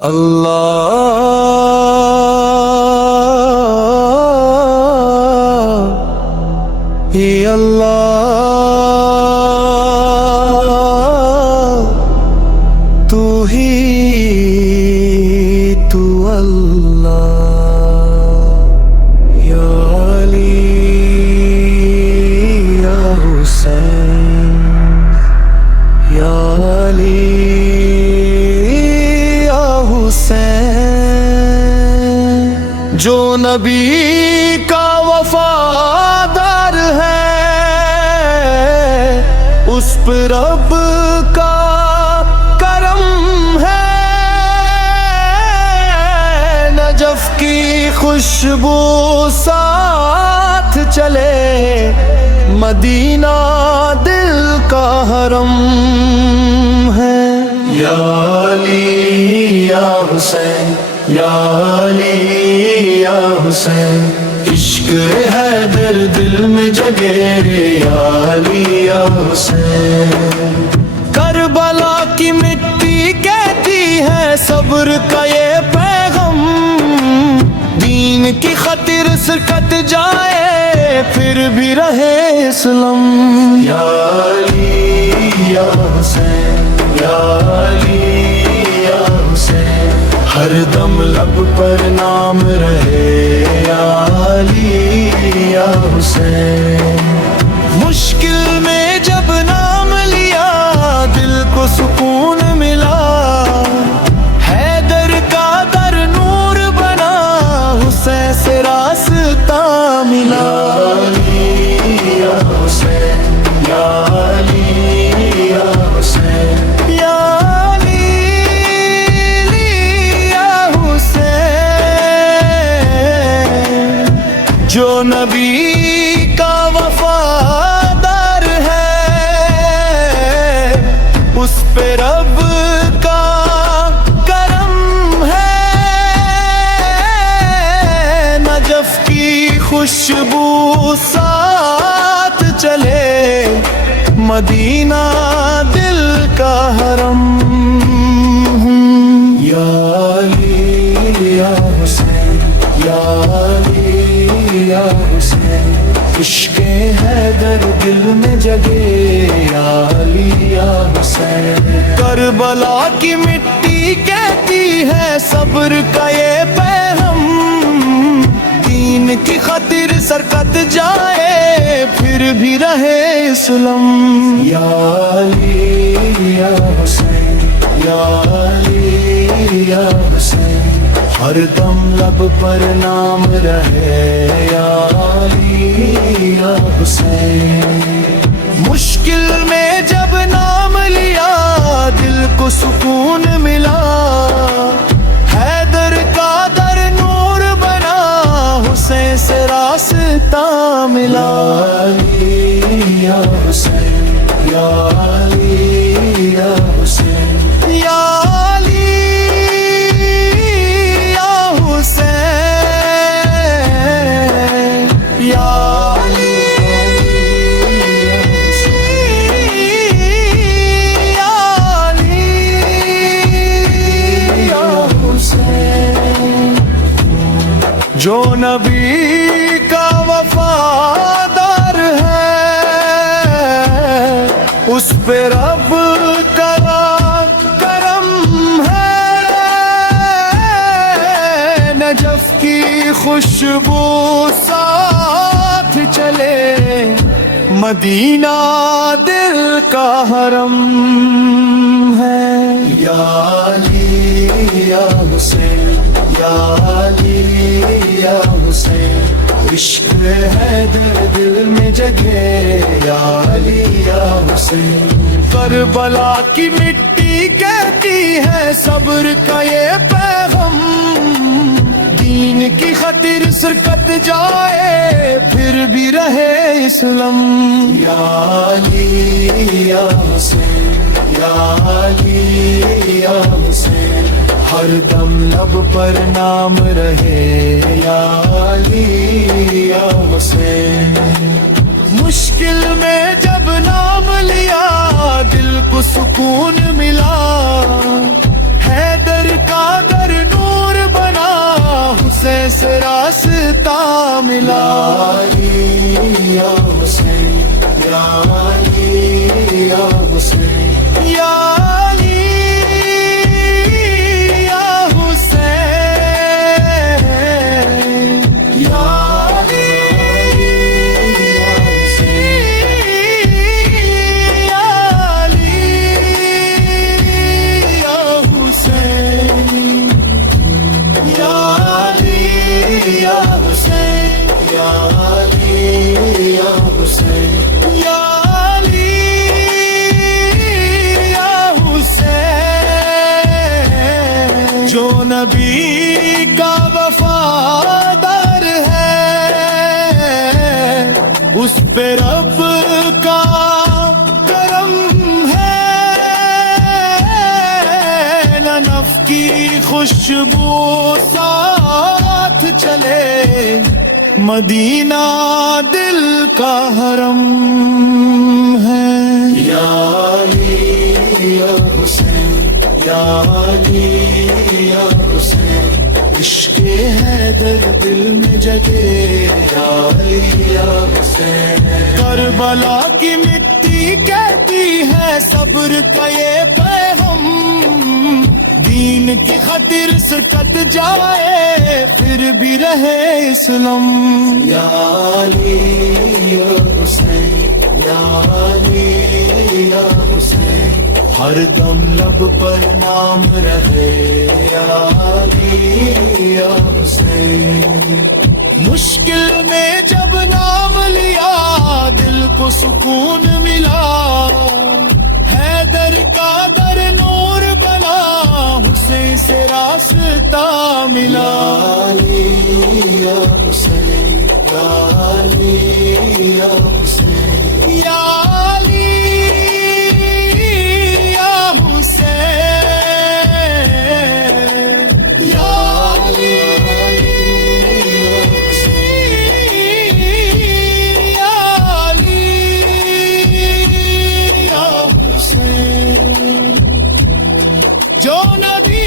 اللہ ہی اللہ، تو ہی تو اللہ، یا علی یا حسین، یا علی یا حسین، جو نبی کا وفادار ہے اس پر رب کا کرم ہے، نجف کی خوشبو ساتھ چلے، مدینہ دل کا حرم ہے، یا علی یا حسین، یا علی یا حسین، عشق ہے دل میں جگے، یا علی یا حسین، کربلا کی مٹی کہتی ہے صبر کا یہ پیغام، دین کی خاطر سرکت جائے پھر بھی رہے اسلام، یا علی یا حسین، یا علی یا حسین، ہر دم لب پر نام رہے، یا علی یا حسین، مشکل میں جب نام لیا دل کو سکون ملا، حیدر کا در نور بنا، حسین سے راستہ ملا، یا حسین، یا علی یا حسین، یا علی یا حسین، جو نبی کا وفادار ہے اس پہ رب کا کرم ہے، نجف کی خوشبو ساتھ چلے، مدینہ دل کا حرم، یا علی یا حسین، یا علی یا حسین، عشق حیدر دل میں جگے، یا علی یا حسین، کربلا کی مٹی کہتی ہے صبر کا یہ پیغام، دین کی خاطر سرکت جائے پھر بھی رہے اسلام، یا علی یا حسین، یا علی یا حسین، ہر دم لب پر نام رہے، یا علی یا حسین، مشکل میں جب نام لیا دل کو سکون ملا، حیدر کا در نور بنا، حسین سے راستہ ملا، یا حسین، یا علی یا حسین، یا علی یا حسین، یا علی یا علی یا حسین، جو نبی کا وفادار ہے اس پہ رب کا کرم ہے، نجف کی خوشبو ساتھ چلے، مدینہ دل کا حرم ہے، یا علی یا حسین، یا علی یا حسین، عشق حیدر دل میں جگے، یا علی یا حسین، کربلا کی مٹی کہتی ہے صبر کا یہ پیغام، دین کی خاطر سرکت جائے پھر بھی رہے اسلام، یا علی یا حسین، یا علی یا حسین، ہر دم لب پر نام رہے، یا علی یا حسین، مشکل میں جب نام لیا دل کو سکون ملا، حیدر کا حسین یا علی یا حسین جو نبی کا وفادار ہے اس پہ رب کا کرم ہے نہ نف کی خوشبو ساتھ چلے مدینہ دل کا حرم ہے یا علی یا حسین یا علی یا حسین عشق حیدر دل میں جگے یا علی یا حسین کربلا کی مٹی کہتی ہے صبر کا یہ پیغام دین کی خاطر سے کٹ جائے پھر بھی رہے اسلام یا علی یا حسین یا علی یا حسین ہر دم لب پر نام رہے یا علی یا حسین مشکل میں جب نام لیا دل کو سکون ملا حیدر کا در نور بنا حسین سے راستہ ملا علی یا حسین یا علی یا حسین یا علی یا حسین یا علی یا علی یا حسین جو نبی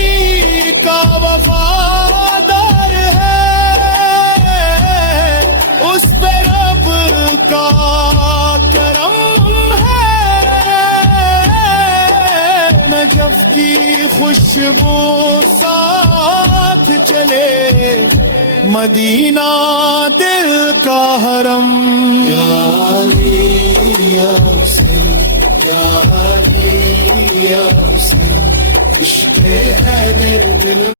کا وفادار ہے اس پہ رب کا کرم ہے نجف کی خوشبو ساتھ چلے مدینہ دل کا حرم یا علی یا حسین یا علی یا حسین عشق حیدر دل